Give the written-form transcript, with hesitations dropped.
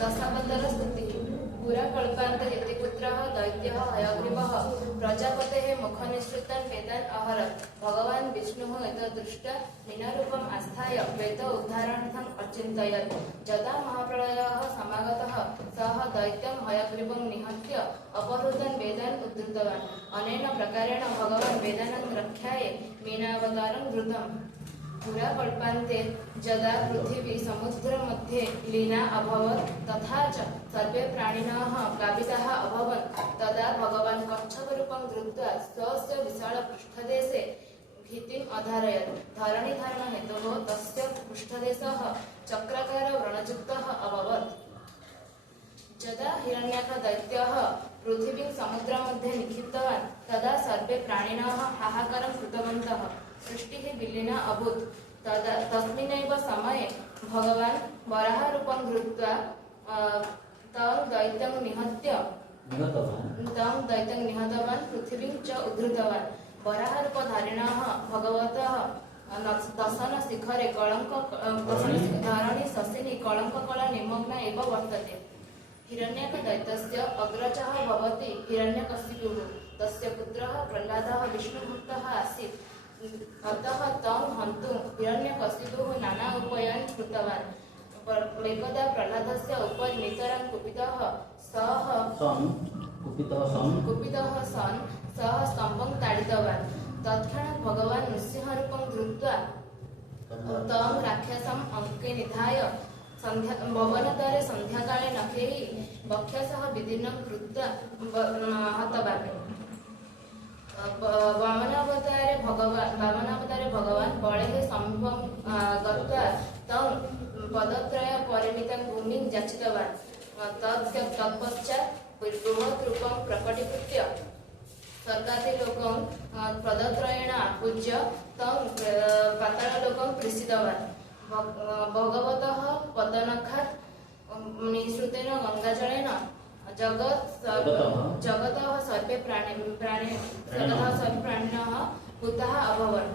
दशावतारस्तुतिः पुरा कल्पान्ते इति पुत्रः दैत्यः हयग्रीवः प्रजापतेः मुखनिसृतं वेदान् अहरत्। भगवान् विष्णुः एतद्दृष्ट्वा लीलारूपम् आस्थाय वेद उद्धारणार्थम् अचिन्तयत्। यदा महाप्रलयः समागतः सः दैत्यं हयग्रीवं निहत्य अपहृतान् वेदान् उद्धृतवान्। अनेन प्रकारेण भगवान् वेदानां रक्षायै मीनावतारं धृतम्। पुरा कल्पान्ते यदा पृथिवी समुद्रमध्ये लीना अभवत् तथा च सर्वे प्राणिनः प्लाविताः अभवन् तदा भगवान् कच्छपरूपं धृत्वा स्वस्य विशालपृष्ठदेशे भीतिम् अधारयत्। धरणिधारणहेतोः तस्य पृष्ठदेशः चक्राकारव्रणयुक्तः अभवत्। यदा हिरण्याक्षदैत्यः पृथिवीं समुद्रमध्ये निक्षिप्तवान् तदा सर्वे प्राणिनः हाहाकारं कृतवन्तः। सृष्टिः विलीना अभूत्। तस्मिन्नेव समये भगवान् वराहरूपं धृत्वा तं दैत्यं निहतवान् पृथिवीं च उद्धृतवान्। वराहरूपधारिणः भगवतः दशनशिखरे धरणिशशिनि कलङ्ककला निमग्ना एव वर्तते। हिरण्याक्षदैत्यस्य अग्रजः भवति हिरण्यकशिपुः। तस्य पुत्रः प्रह्लादः विष्णुभक्तः आसीत्। अतः तं हन्तुं हिरण्यकशिपुः नाना उपायान् कृतवान्। एकदा प्रह्लादस्य उपरि नितरां कुपितः सन् सः स्तम्भं ताडितवान्। तत्क्षणात् भगवान् नृसिंहरूपं धृत्वा तं राक्षसम् अङ्के निधाय भवनद्वारे सन्ध्याकाले नखैः वक्षसः विदीर्णं कृत्वा हतवान्। वामनावतारे भगवान् बलेः समीपं गत्वा तं पदत्रयपरिमितां भूमिं याचितवान्। तत्पश्चात् बृहत् रूपं प्रकटीकृत्य स्वर्गादिलोकं पदत्रयेण आपूज्य तं पाताललोकं प्रेषितवान्। भगवतः पदनखात् निःसृतेन गङ्गाजलेन जगतः सर्वे प्राणिनः पूताः अभवन्।